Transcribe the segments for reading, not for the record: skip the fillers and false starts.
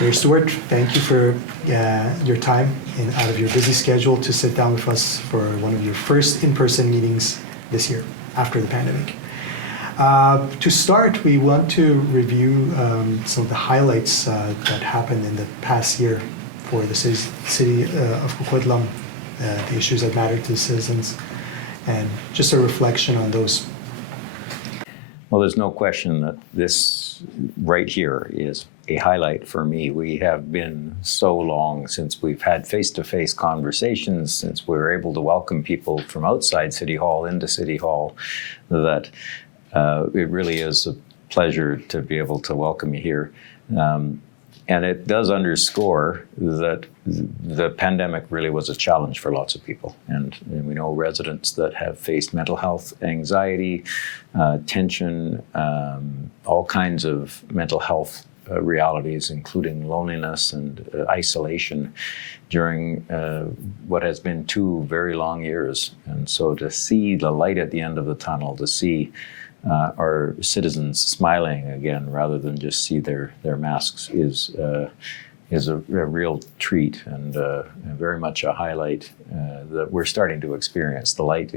Mayor Stewart, thank you for your time out of your busy schedule to sit down with us for one of your first in-person meetings this year after the pandemic. To start, we want to review some of the highlights that happened in the past year for the city of Coquitlam, the issues that matter to the citizens, and just a reflection on those. Well, there's no question that this right here is a highlight for me. We have been so long since we've had face-to-face conversations, since we were able to welcome people from outside City Hall into City Hall, that it really is a pleasure to be able to welcome you here. And it does underscore that the pandemic really was a challenge for lots of people. And we know residents that have faced mental health, anxiety, tension, all kinds of mental health realities, including loneliness and isolation during what has been 2 very long years. And so to see the light at the end of the tunnel, to see our citizens smiling again rather than just see their masks is a real treat and very much a highlight that we're starting to experience. The light,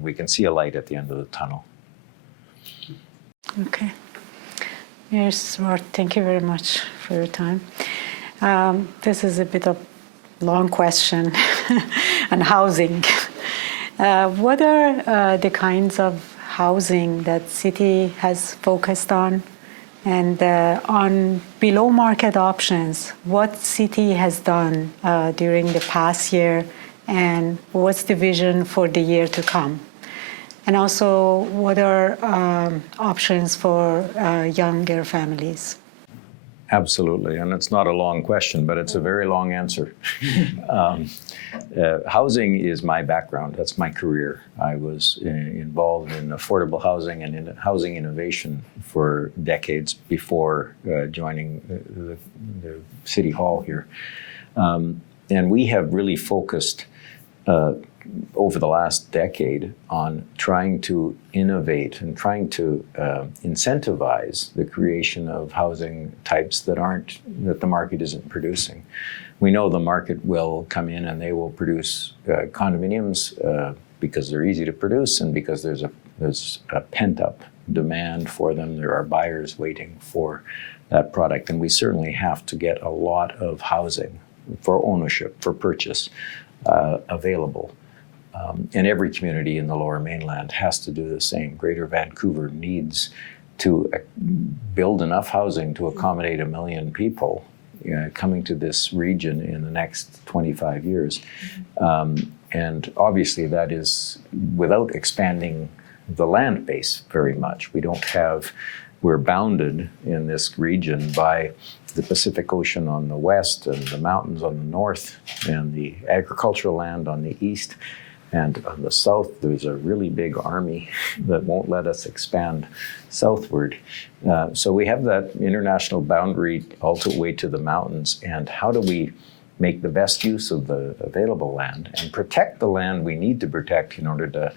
we can see a light at the end of the tunnel. Okay. Mayor Stewart, thank you very much for your time. This is a bit of long question on housing. What are the kinds of housing that city has focused on, and on below market options, what city has done during the past year, and what's the vision for the year to come? And also, what are options for younger families? Absolutely, and it's not a long question, but it's a very long answer. Housing is my background, that's my career. I was involved in affordable housing and in housing innovation for decades before joining the City Hall here. And we have really focused over the last decade on trying to innovate and trying to incentivize the creation of housing types that the market isn't producing. We know the market will come in and they will produce condominiums because they're easy to produce and because there's a pent-up demand for them. There are buyers waiting for that product, and we certainly have to get a lot of housing for ownership, for purchase, available. And every community in the Lower Mainland has to do the same. Greater Vancouver needs to build enough housing to accommodate 1 million people coming to this region in the next 25 years. And obviously that is without expanding the land base very much. We're bounded in this region by the Pacific Ocean on the west and the mountains on the north and the agricultural land on the east. And on the south, there's a really big army that won't let us expand southward. So we have that international boundary all the way to the mountains. And how do we make the best use of the available land and protect the land we need to protect in order to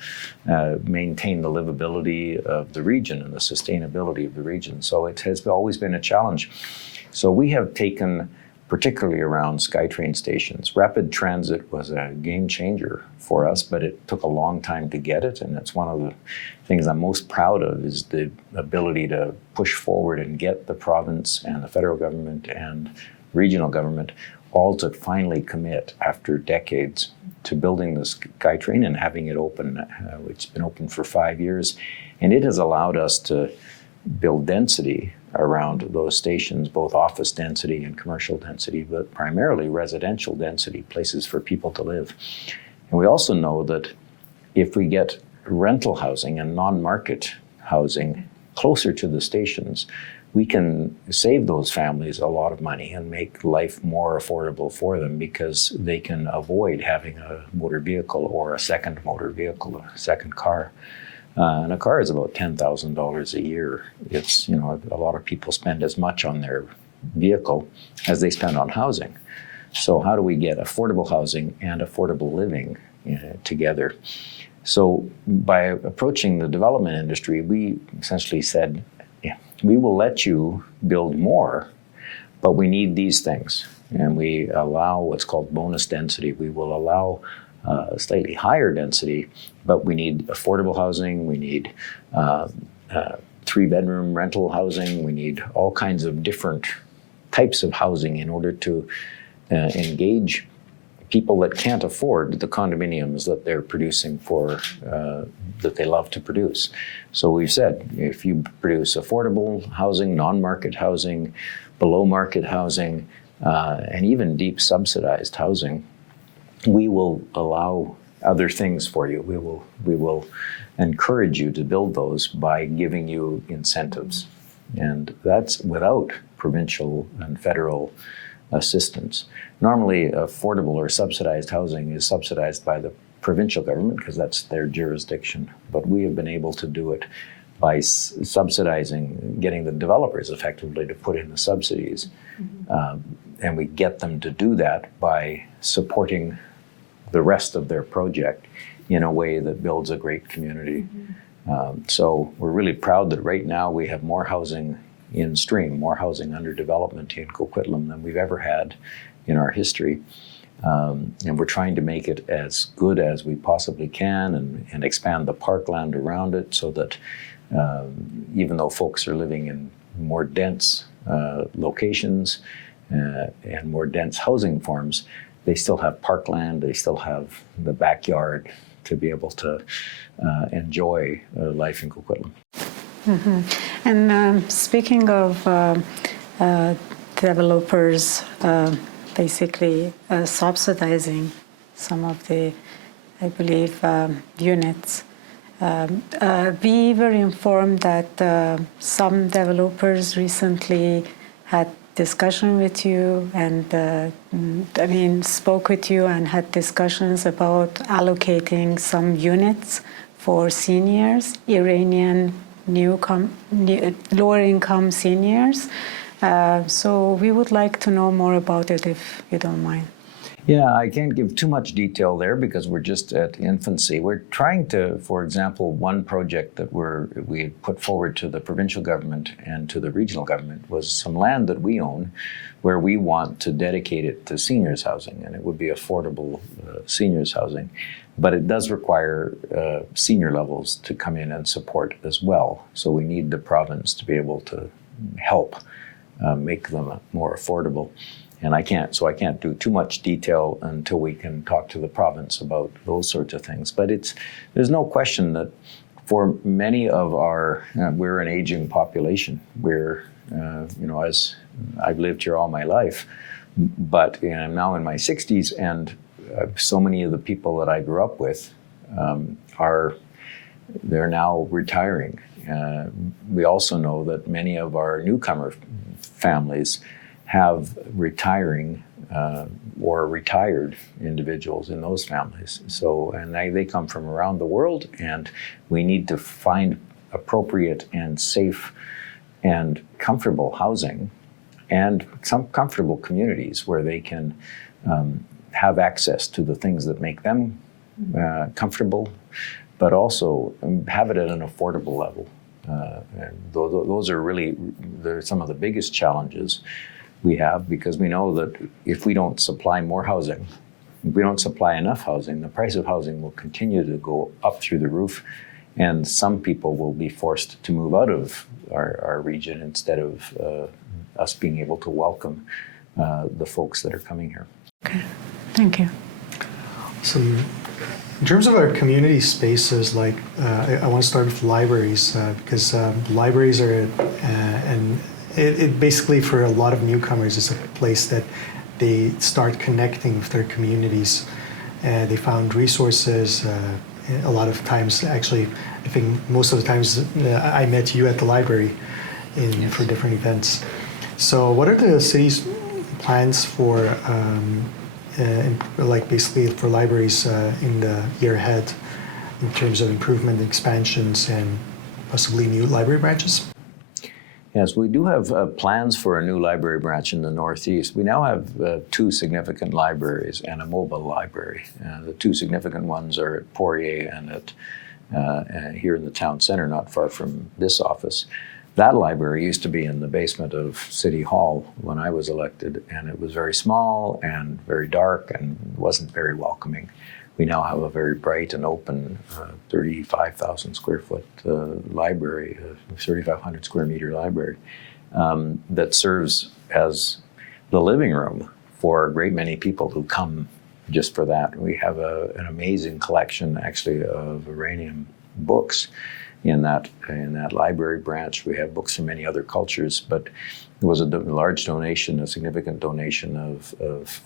maintain the livability of the region and the sustainability of the region? So it has always been a challenge. So we have taken, particularly around SkyTrain stations. Rapid transit was a game changer for us, but it took a long time to get it, and it's one of the things I'm most proud of is the ability to push forward and get the province and the federal government and regional government all to finally commit after decades to building the SkyTrain and having it open. It's been open for 5 years, and it has allowed us to build density around those stations, both office density and commercial density, but primarily residential density, places for people to live. And we also know that if we get rental housing and non-market housing closer to the stations, we can save those families a lot of money and make life more affordable for them because they can avoid having a motor vehicle or a second motor vehicle, a second car. And a car is about $10,000 a year. It's, a lot of people spend as much on their vehicle as they spend on housing. So how do we get affordable housing and affordable living together? So by approaching the development industry, we essentially said, we will let you build more, But we need these things, and we allow what's called bonus density. We will allow slightly higher density, but we need affordable housing, we need 3-bedroom rental housing, we need all kinds of different types of housing in order to engage people that can't afford the condominiums that they're producing for, that they love to produce. So we've said, if you produce affordable housing, non-market housing, below market housing, and even deep subsidized housing, we will allow other things for you. We will encourage you to build those by giving you incentives. And that's without provincial and federal assistance. Normally, affordable or subsidized housing is subsidized by the provincial government because that's their jurisdiction. But we have been able to do it by subsidizing, getting the developers effectively to put in the subsidies. And we get them to do that by supporting the rest of their project in a way that builds a great community. So we're really proud that right now we have more housing in stream, more housing under development in Coquitlam than we've ever had in our history. And we're trying to make it as good as we possibly can and expand the parkland around it so that even though folks are living in more dense locations and more dense housing forms, they still have parkland, they still have the backyard to be able to enjoy life in Coquitlam. And speaking of developers basically subsidizing some of the, I believe, units, we were informed that some developers recently had discussion with you and spoke with you and had discussions about allocating some units for seniors, Iranian lower income seniors. So we would like to know more about it if you don't mind. Yeah, I can't give too much detail there because we're just at infancy. We're trying to, for example, one project that we had put forward to the provincial government and to the regional government was some land that we own where we want to dedicate it to seniors housing, and it would be affordable seniors housing. But it does require senior levels to come in and support as well. So we need the province to be able to help make them more affordable. And I can't do too much detail until we can talk to the province about those sorts of things. But there's no question that for many of we're an aging population. We're, as I've lived here all my life, but I'm now in my 60s, and so many of the people that I grew up with they're now retiring. We also know that many of our newcomer families have retiring or retired individuals in those families. So, and they come from around the world, and we need to find appropriate and safe and comfortable housing and some comfortable communities where they can have access to the things that make them comfortable, but also have it at an affordable level. And those are really some of the biggest challenges we have, because we know that if we don't supply more housing, if we don't supply enough housing, the price of housing will continue to go up through the roof, and some people will be forced to move out of our region instead of us being able to welcome the folks that are coming here. Okay, thank you. So in terms of our community spaces, like I want to start with libraries because libraries are it basically, for a lot of newcomers, is a place that they start connecting with their communities. They found resources. A lot of times, actually, I think most of the times I met you at the library for different events. So what are the city's plans for, basically for libraries in the year ahead in terms of improvement, expansions, and possibly new library branches? Yes, we do have plans for a new library branch in the Northeast. We now have 2 significant libraries and a mobile library. The 2 significant ones are at Poirier and here in the town center, not far from this office. That library used to be in the basement of City Hall when I was elected, and it was very small and very dark and wasn't very welcoming. We now have a very bright and open 35,000 square foot library, 3,500 square meter library that serves as the living room for a great many people who come just for that. We have an amazing collection, actually, of Iranian books in that library branch. We have books from many other cultures, but there was a large donation, a significant donation of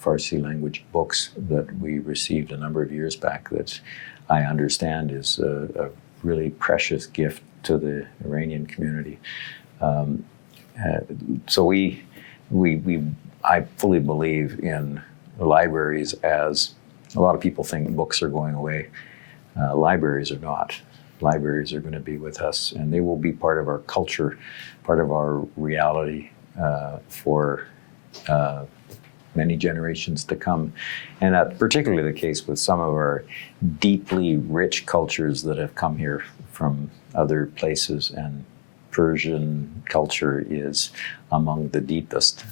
Farsi language books that we received a number of years back that I understand is a really precious gift to the Iranian community. So I fully believe in libraries as a lot of people think books are going away. Libraries are not. Libraries are going to be with us, and they will be part of our culture, part of our reality for many generations to come. And that's particularly the case with some of our deeply rich cultures that have come here from other places, and Persian culture is among the deepest.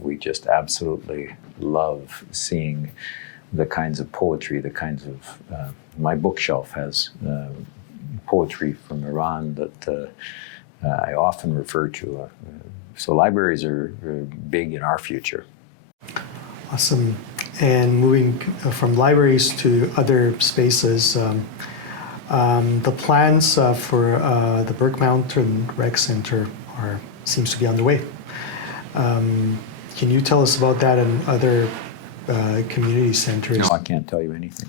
We just absolutely love seeing the kinds of poetry, the kinds of, my bookshelf has poetry from Iran that I often refer to. So libraries are big in our future. Awesome. And moving from libraries to other spaces, the plans for the Burke Mountain Rec Center seems to be on the way. Can you tell us about that and other community centers? No, I can't tell you anything.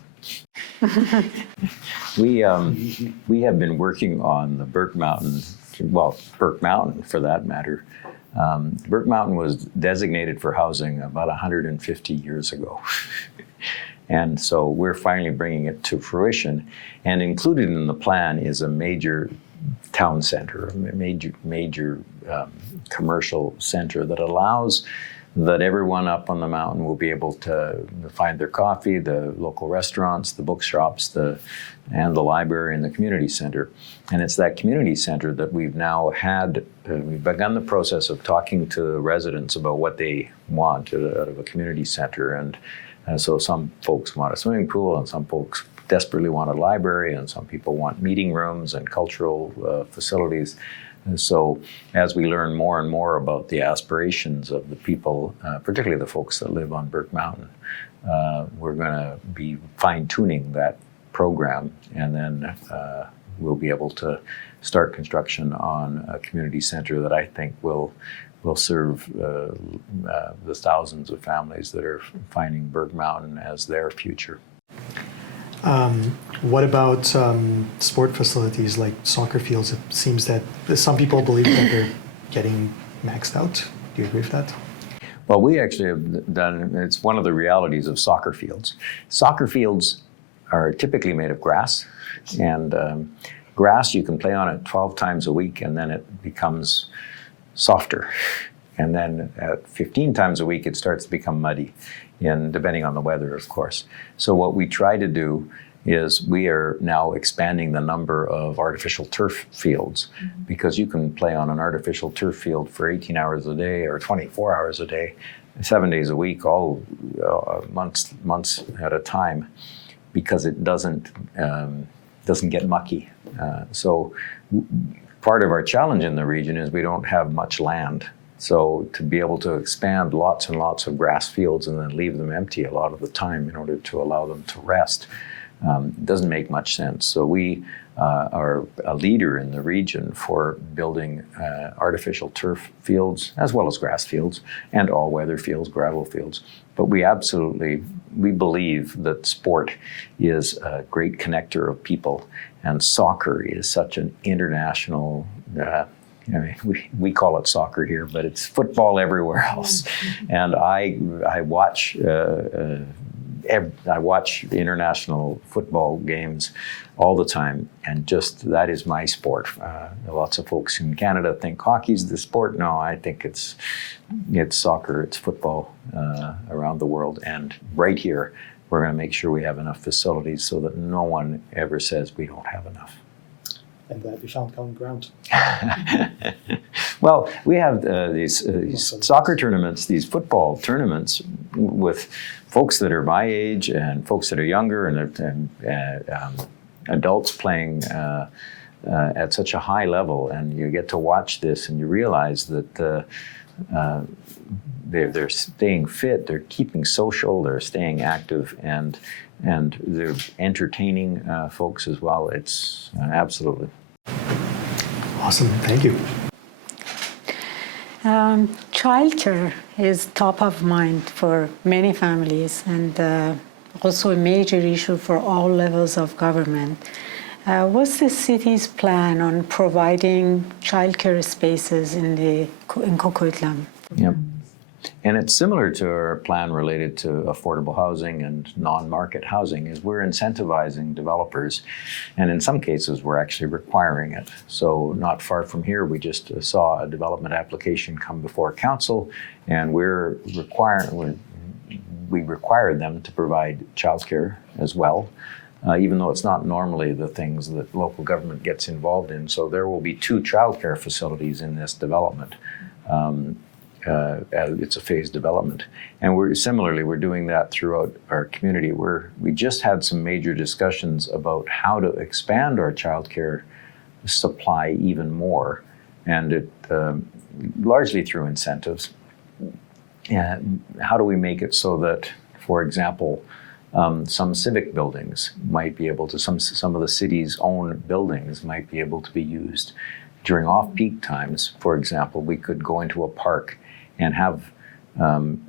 We have been working on the Burke Mountain, well, Burke Mountain for that matter. Burke Mountain was designated for housing about 150 years ago. And so we're finally bringing it to fruition. And included in the plan is a major town center, a major commercial center that allows that everyone up on the mountain will be able to find their coffee, the local restaurants, the bookshops, and the library and the community center. And it's that community center that we've now had, we've begun the process of talking to residents about what they want out of a community center. And so some folks want a swimming pool, and some folks desperately want a library, and some people want meeting rooms and cultural facilities. And so as we learn more and more about the aspirations of the people, particularly the folks that live on Burke Mountain, we're going to be fine-tuning that program, and then we'll be able to start construction on a community center that I think will serve the thousands of families that are finding Burke Mountain as their future. What about sport facilities like soccer fields? It seems that some people believe that they're getting maxed out. Do you agree with that? Well, we actually have done, it's one of the realities of soccer fields. Soccer fields are typically made of grass, and grass, you can play on it 12 times a week, and then it becomes softer. And then at 15 times a week, it starts to become muddy, depending on the weather, of course. So what we try to do is we are now expanding the number of artificial turf fields, because you can play on an artificial turf field for 18 hours a day or 24 hours a day, 7 days a week, all months at a time, because it doesn't get mucky. So part of our challenge in the region is we don't have much land. So to be able to expand lots and lots of grass fields and then leave them empty a lot of the time in order to allow them to rest doesn't make much sense. So we are a leader in the region for building artificial turf fields as well as grass fields and all-weather fields, gravel fields. But we believe that sport is a great connector of people, and soccer is such an international we call it soccer here, but it's football everywhere else. And I watch international football games all the time, and just that is my sport. Lots of folks in Canada think hockey's the sport. No, I think it's soccer, it's football around the world. And right here, we're going to make sure we have enough facilities so that no one ever says we don't have enough. I'm glad we found common ground. Well, we have these soccer tournaments, these football tournaments with folks that are my age and folks that are younger, and adults playing at such a high level, and you get to watch this and you realize that they're staying fit, they're keeping social, they're staying active, and they're entertaining folks as well. It's absolutely Awesome, thank you. Childcare is top of mind for many families and also a major issue for all levels of government. What's the city's plan on providing childcare spaces in Coquitlam? Yep. And it's similar to our plan related to affordable housing and non-market housing, is we're incentivizing developers, and in some cases we're actually requiring it. So not far from here, we just saw a development application come before council, and we require them to provide childcare as well, even though it's not normally the things that local government gets involved in. So there will be 2 childcare facilities in this development. It's a phased development. And we're doing that throughout our community. We just had some major discussions about how to expand our childcare supply even more, and it largely through incentives. And how do we make it so that, for example, some civic buildings might be able to, some of the city's own buildings might be able to be used during off-peak times. For example, we could go into a park and have,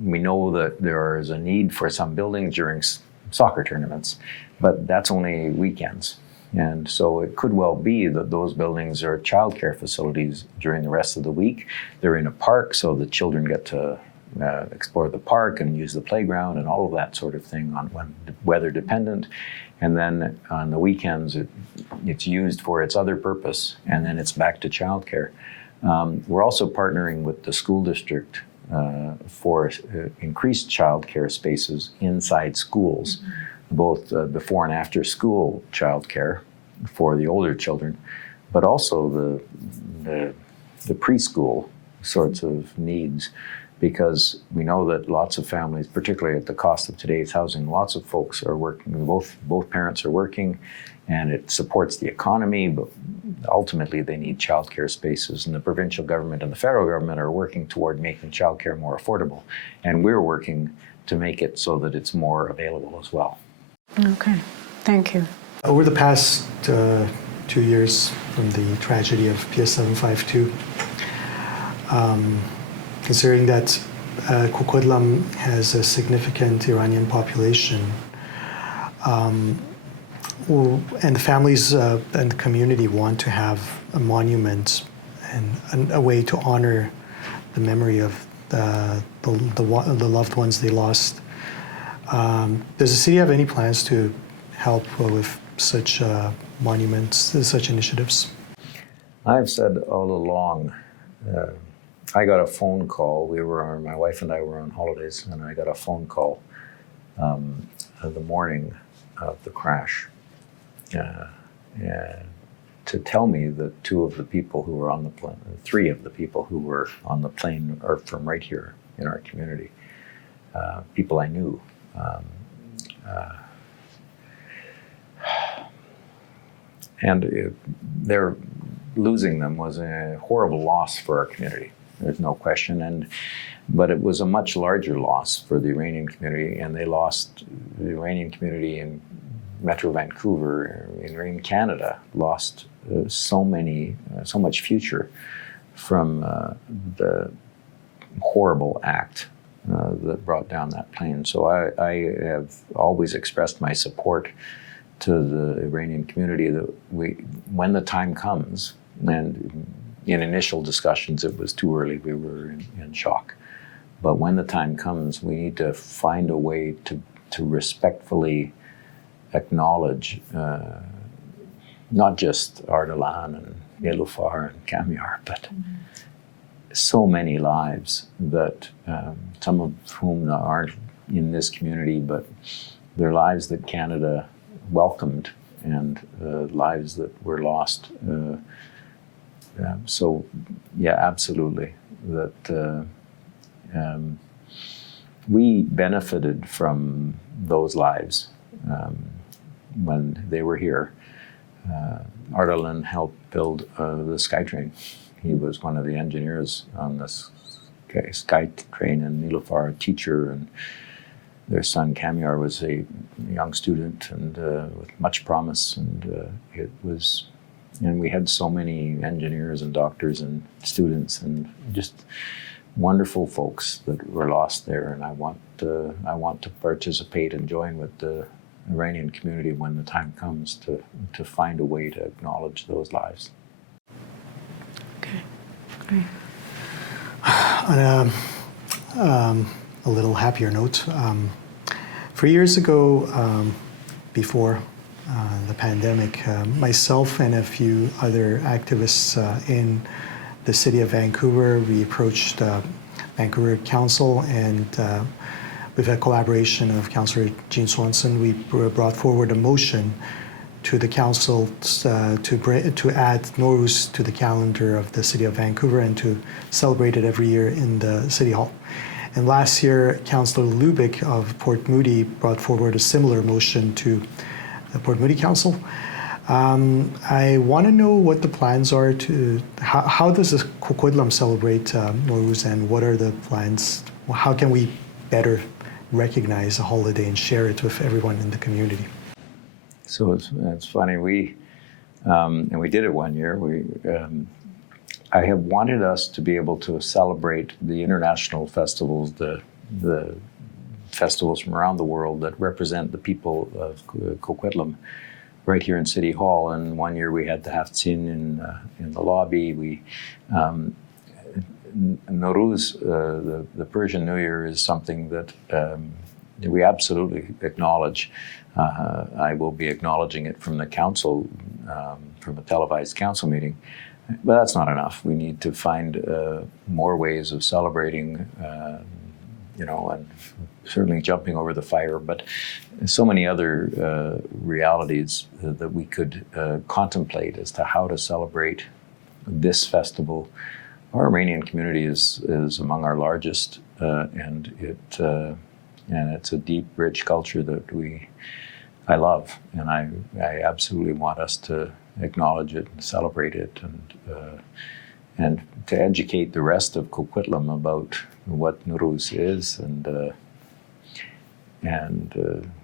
we know that there is a need for some buildings during soccer tournaments, but that's only weekends. And so it could well be that those buildings are childcare facilities during the rest of the week. They're in a park, so the children get to explore the park and use the playground and all of that sort of thing, when weather dependent. And then on the weekends, it's used for its other purpose, and then it's back to childcare. We're also partnering with the school district for increased childcare spaces inside schools, both before and after school childcare for the older children, but also the preschool sorts of needs, because we know that lots of families, particularly at the cost of today's housing, lots of folks are working, both parents are working, and it supports the economy, but ultimately they need childcare spaces, and the provincial government and the federal government are working toward making childcare more affordable, and we're working to make it so that it's more available as well. Okay, thank you. Over the past 2 years from the tragedy of PS 752, considering that Coquitlam has a significant Iranian population, and the families and the community want to have a monument and a way to honor the memory of the loved ones they lost. Does the city have any plans to help with such monuments, such initiatives? I've said all along, I got a phone call. My wife and I were on holidays, and I got a phone call the morning of the crash to tell me that 3 of the people who were on the plane are from right here in our community, people I knew. And they're losing them was a horrible loss for our community. There's no question, but it was a much larger loss for the Iranian community, and they lost the Iranian community in Metro Vancouver, in Canada, lost so much future from the horrible act that brought down that plane. So I have always expressed my support to the Iranian community that when the time comes, and in initial discussions it was too early, we were in shock. But when the time comes, we need to find a way to respectfully acknowledge not just Ardalan and Nilufar and Kamyar, but so many lives that some of whom aren't in this community, but they're lives that Canada welcomed and lives that were lost. So yeah, absolutely. That we benefited from those lives when they were here. Ardalan helped build the SkyTrain. He was one of the engineers on this SkyTrain, and Nilufar, a teacher, and their son Kamiar was a young student and with much promise. And and we had so many engineers and doctors and students and just wonderful folks that were lost there. And I want to participate and join with the Iranian community when the time comes to find a way to acknowledge those lives. Okay, great. On a little happier note, 3 years ago, before the pandemic, myself and a few other activists in the city of Vancouver, we approached Vancouver Council, and with a collaboration of Councillor Jean Swanson, we brought forward a motion to the council to add Nowruz to the calendar of the city of Vancouver and to celebrate it every year in the City Hall. And last year, Councillor Lubick of Port Moody brought forward a similar motion to the Port Moody Council. I want to know what the plans are to, how does the Coquitlam celebrate Nowruz, and what are the plans? How can we better recognize the holiday and share it with everyone in the community? So it's funny, and we did it one year. I have wanted us to be able to celebrate the international festivals, the festivals from around the world that represent the people of Coquitlam right here in City Hall. And one year we had the Haftzin in the lobby. Nowruz, the Persian New Year, is something that we absolutely acknowledge. I will be acknowledging it from the council, from a televised council meeting. But that's not enough. We need to find more ways of celebrating, and certainly jumping over the fire, but so many other realities that we could contemplate as to how to celebrate this festival. Our Iranian community is among our largest, and it's a deep, rich culture that I love, and I absolutely want us to acknowledge it and celebrate it, and to educate the rest of Coquitlam about what Nowruz is and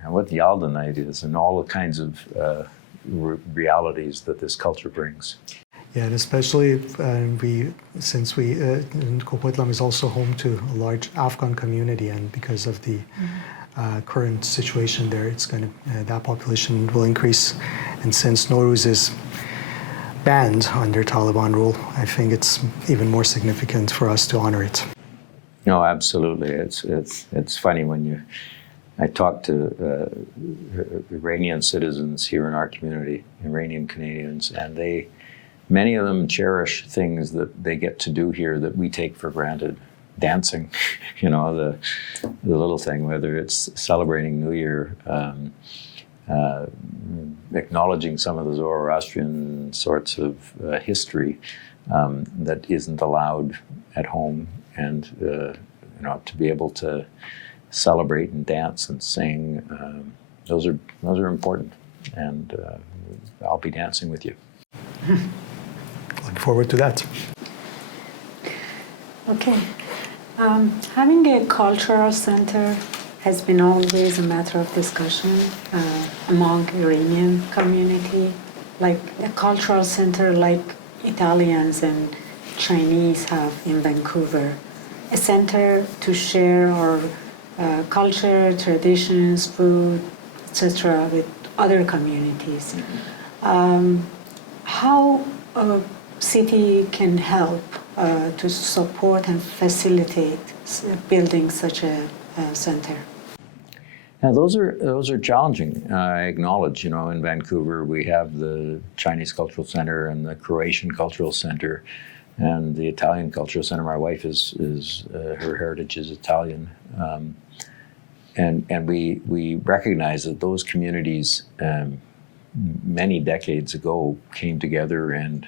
what the Aldanite is, and all the kinds of realities that this culture brings. Yeah, and especially since Coquitlam is also home to a large Afghan community, and because of the current situation there, it's going to that population will increase. And since Nowruz is banned under Taliban rule, I think it's even more significant for us to honor it. No, absolutely. It's funny when I talk to Iranian citizens here in our community, Iranian Canadians, and many of them cherish things that they get to do here that we take for granted. Dancing, the little thing, whether it's celebrating New Year, acknowledging some of the Zoroastrian sorts of history that isn't allowed at home, and to be able to celebrate and dance and sing, those are important, and I'll be dancing with you. Look forward to that. Okay. Having a cultural center has been always a matter of discussion among Iranian community, like a cultural center like Italians and Chinese have in Vancouver, a center to share our culture, traditions, food, etc. with other communities. How a city can help to support and facilitate building such a center? Yeah, those are challenging. I acknowledge, in Vancouver we have the Chinese Cultural Center and the Croatian Cultural Center and the Italian Cultural Center. My wife is her heritage is Italian, and we recognize that those communities many decades ago came together and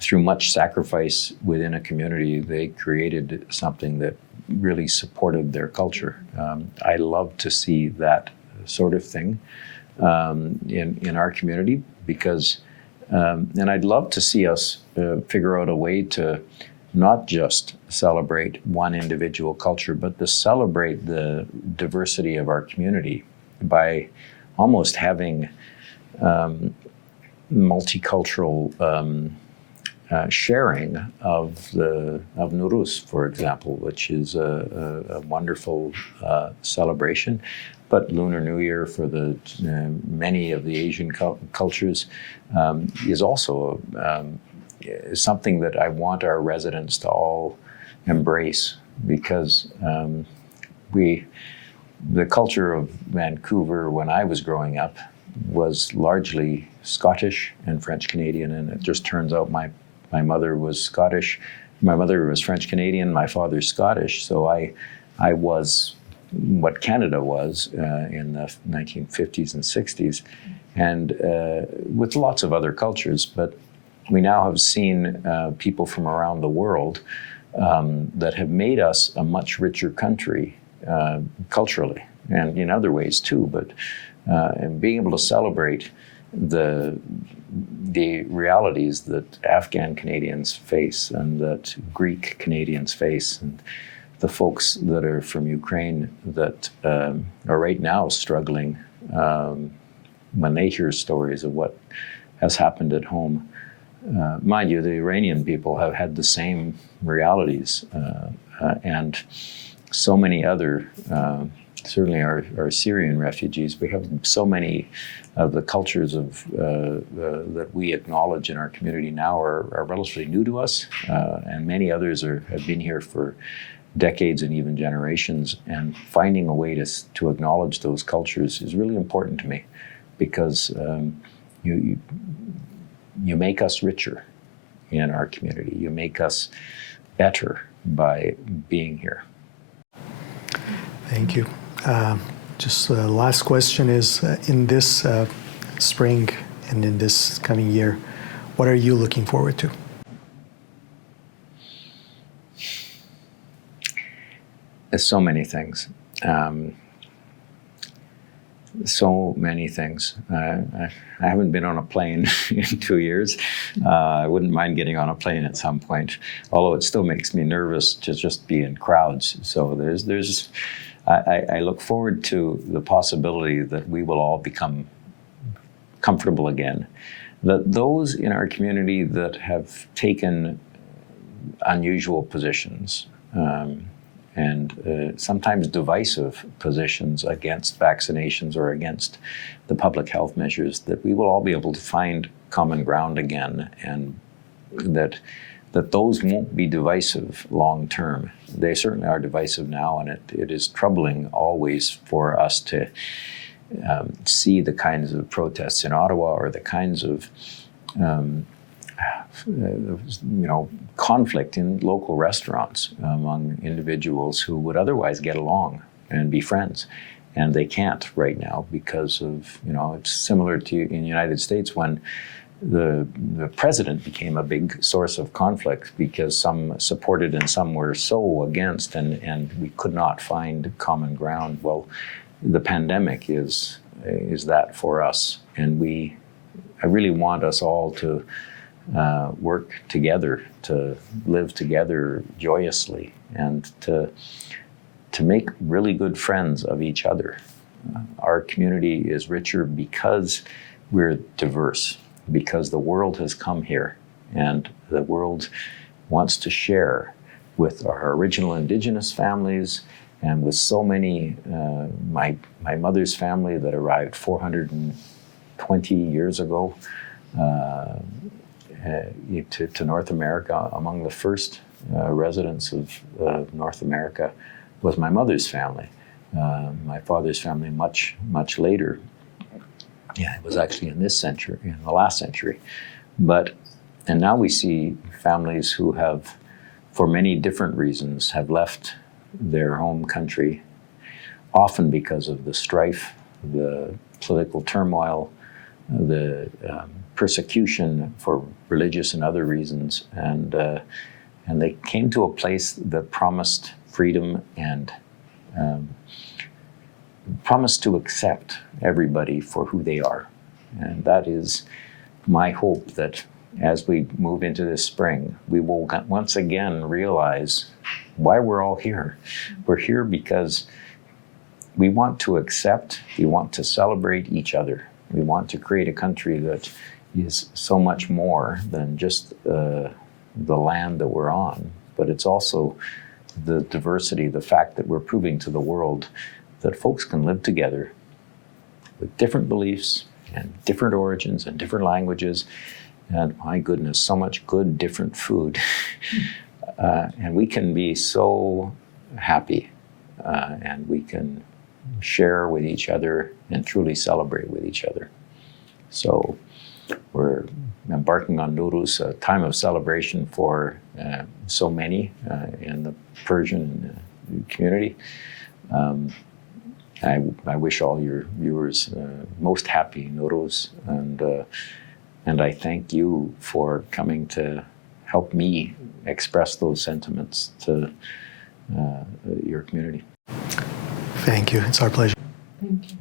through much sacrifice within a community, they created something that really supported their culture. I love to see that sort of thing in our community because, and I'd love to see us figure out a way to not just celebrate one individual culture, but to celebrate the diversity of our community by almost having multicultural sharing of Nowruz, for example, which is a wonderful celebration. But Lunar New Year for the many of the Asian cultures is also something that I want our residents to all embrace because the culture of Vancouver when I was growing up was largely Scottish and French Canadian, and it just turns out my mother was Scottish, my mother was French Canadian, my father's Scottish, so I was what Canada was in the 1950s and 60s, and with lots of other cultures, but we now have seen people from around the world that have made us a much richer country culturally and in other ways too, but and being able to celebrate the realities that Afghan Canadians face and that Greek Canadians face and the folks that are from Ukraine that are right now struggling when they hear stories of what has happened at home. Mind you, the Iranian people have had the same realities and so many other, certainly our Syrian refugees, we have so many of the cultures of that we acknowledge in our community now are relatively new to us, and many others have been here for decades and even generations, and finding a way to acknowledge those cultures is really important to me because you make us richer in our community. You make us better by being here. Thank you. Just the last question is, in this spring and in this coming year, what are you looking forward to? There's so many things. So many things. I haven't been on a plane in 2 years. I wouldn't mind getting on a plane at some point, although it still makes me nervous to just be in crowds. So I look forward to the possibility that we will all become comfortable again. That those in our community that have taken unusual positions, and sometimes divisive positions against vaccinations or against the public health measures, that we will all be able to find common ground again, and that those won't be divisive long term. They certainly are divisive now, and it is troubling always for us to see the kinds of protests in Ottawa or the kinds of conflict in local restaurants among individuals who would otherwise get along and be friends. And they can't right now because of, it's similar to in the United States when the president became a big source of conflict because some supported and some were so against, and we could not find common ground. Well, the pandemic is that for us. And I really want us all to work together, to live together joyously, and to make really good friends of each other. Our community is richer because we're diverse, because the world has come here, and the world wants to share with our original Indigenous families and with so many, my mother's family that arrived 420 years ago, to North America. Among the first residents of North America was my mother's family. My father's family much later. Yeah, it was actually in this century, in the last century. And now we see families who have, for many different reasons, have left their home country, often because of the strife, the political turmoil, the persecution for religious and other reasons, and they came to a place that promised freedom and promised to accept everybody for who they are. And that is my hope, that as we move into this spring, we will once again realize why we're all here. We're here because we want to accept, we want to celebrate each other. We want to create a country that is so much more than just the land that we're on, but it's also the diversity, the fact that we're proving to the world that folks can live together with different beliefs and different origins and different languages, and my goodness, so much good different food. And we can be so happy, and we can share with each other and truly celebrate with each other. So we're embarking on Nowruz, a time of celebration for so many in the Persian community. I wish all your viewers most happy Nowruz, and I thank you for coming to help me express those sentiments to your community. Thank you. It's our pleasure. Thank you.